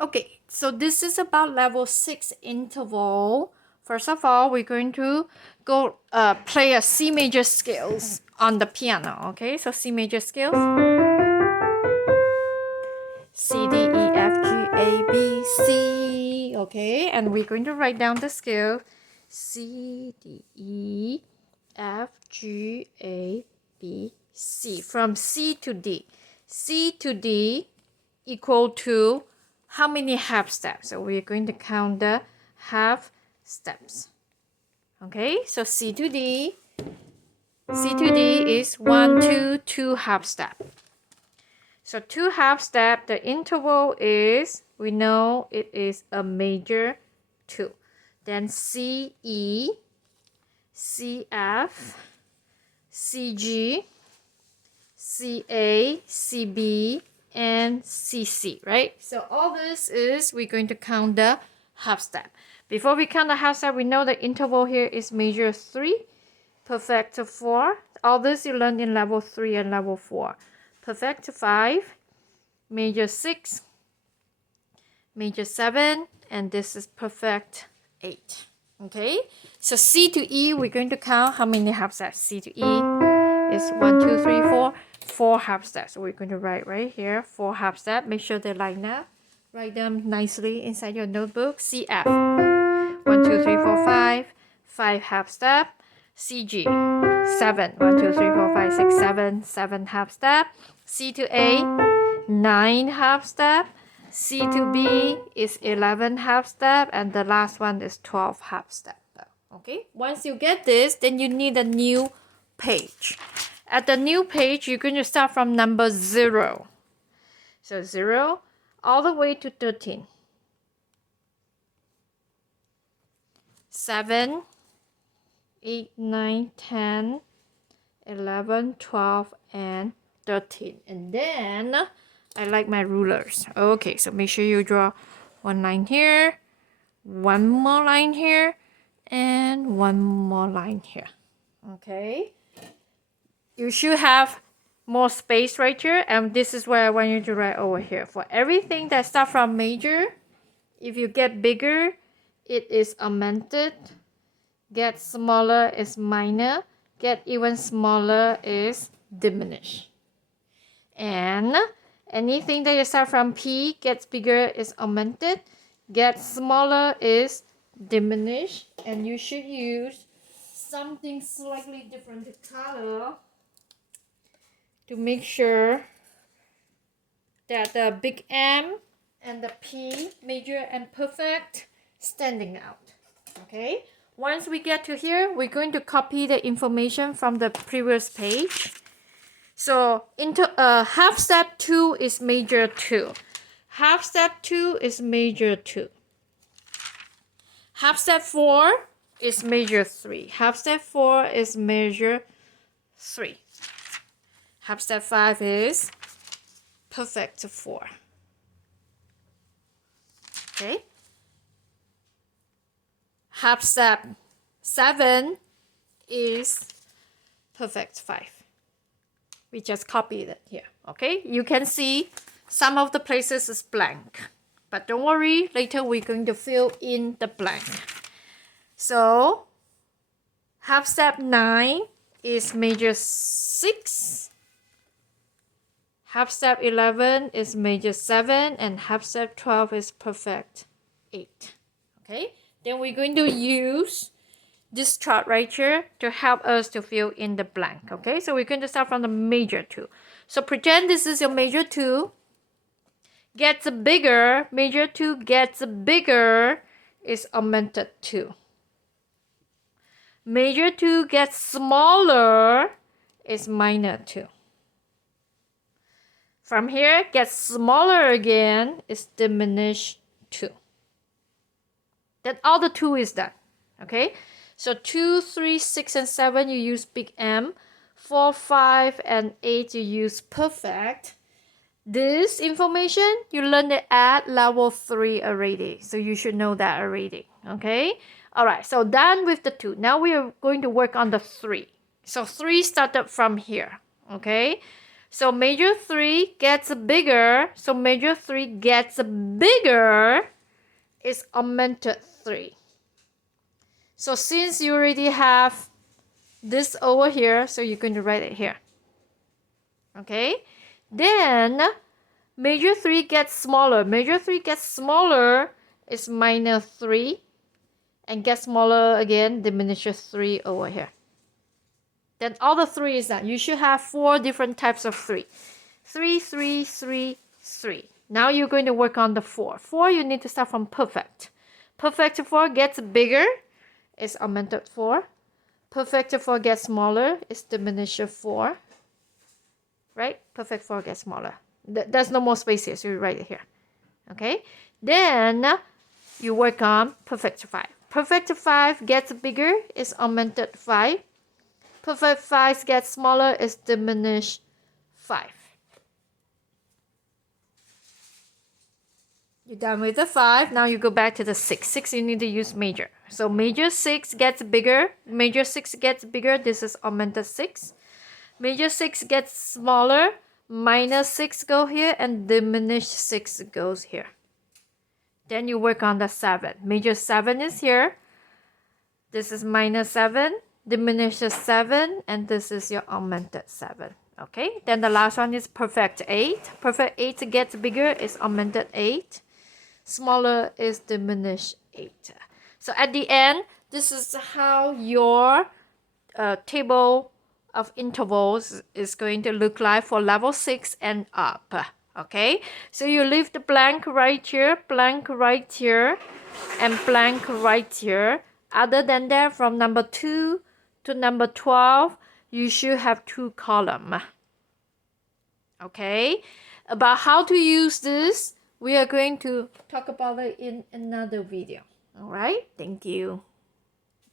Okay, so this is about level 6 interval. First of all, we're going to go play a C major scales on the piano. Okay, so C major scales. C, D, E, F, G, A, B, C. Okay, and we're going to write down the scale. C, D, E, F, G, A, B, C. From C to D. C to D equal to how many half steps? So we're going to count the half steps. Okay, so C to D is 1, 2, 2 half step. So 2 half step, the interval is, we know it is a major 2. Then C, E, C, F, C, G, C, A, C, B, and CC, right? So all this is we're going to count the half step. Before we count the half step, we know the interval here is major 3, perfecto 4. All this you learned in level 3 and level 4. Perfecto 5, major 6, major 7, and this is perfect 8. Okay, so C to E, we're going to count how many half steps. C to E is 1, 2, 3, 4. 4 half steps. So we're going to write right here 4 half steps. Make sure they line up. Write them nicely inside your notebook. CF 1, 2, 3, 4, 5. 5 half step. CG 7 1, 2, 3, 4, 5, 6, 7. 7 half step. C to A 9 half step. C to B is 11 half step, and the last one is 12 half step. Okay, once you get this, then you need a new page. At the new page, you're going to start from number 0. So 0 all the way to 13. 7, 8, 9, 10, 11, 12, and 13. And then I like my rulers. Okay, so make sure you draw one line here, one more line here, and one more line here. Okay. You should have more space right here, and this is where I want you to write over here. For everything that starts from major, if you get bigger, it is augmented. Get smaller is minor. Get even smaller is diminished. And anything that you start from P gets bigger is augmented. Get smaller is diminished. And you should use something slightly different to color to make sure that the big M and the P, major and perfect, standing out. Okay, once we get to here, we're going to copy the information from the previous page. So into half step 2 is major 2. Half step 2 is major 2. Half step 4 is major 3. Half step 4 is major 3. Half step 5 is perfect 4. Okay. Half step 7 is perfect 5. We just copied it here. Okay. You can see some of the places is blank. But don't worry, later we're going to fill in the blank. So half step 9 is major 6. Half step 11 is major 7, and half step 12 is perfect 8. Okay, then we're going to use this chart right here to help us to fill in the blank. Okay, so we're going to start from the major 2. So pretend this is your major 2. Gets bigger, major 2 gets bigger is augmented 2. Major 2 gets smaller is minor 2. From here, gets smaller again is diminished 2. Then all the 2 is done. Okay, so 2, 3, 6, and 7 you use big M. 4, 5, and 8 you use perfect. This information you learned it at level 3 already, so you should know that already. Okay, all right, so done with the 2. Now we are going to work on the 3. So 3 started from here. Okay, So major 3 gets bigger. So major 3 gets bigger is augmented 3. So since you already have this over here, so you're going to write it here. Okay? Then major 3 gets smaller. Major 3 gets smaller is minor 3. And gets smaller again, diminishes 3 over here. Then all the 3 is that you should have 4 different types of 3. 3, 3, 3, 3. Now you're going to work on the 4. 4, you need to start from perfect. Perfect 4 gets bigger, is augmented 4. Perfect 4 gets smaller, is diminished 4. Right? Perfect 4 gets smaller. There's no more space here, so you write it here. Okay? Then you work on perfect 5. Perfect 5 gets bigger, is augmented 5. Perfect 5 gets smaller, is diminished 5. You're done with the 5. Now you go back to the 6. 6 you need to use major. So major 6 gets bigger. Major 6 gets bigger. This is augmented 6. Major 6 gets smaller. Minus 6 go here and diminished 6 goes here. Then you work on the 7. Major 7 is here. This is minus 7. Diminishes 7. And this is your augmented 7. Okay. Then the last one is perfect 8. Perfect 8 gets bigger. Is augmented 8. Smaller is diminished 8. So at the end, this is how your table of intervals is going to look like for level 6 and up. Okay, so you leave the blank right here, blank right here, and blank right here. Other than that, from number 2 to number 12, you should have 2 columns. Okay, about how to use this, we are going to talk about it in another video. All right, thank you.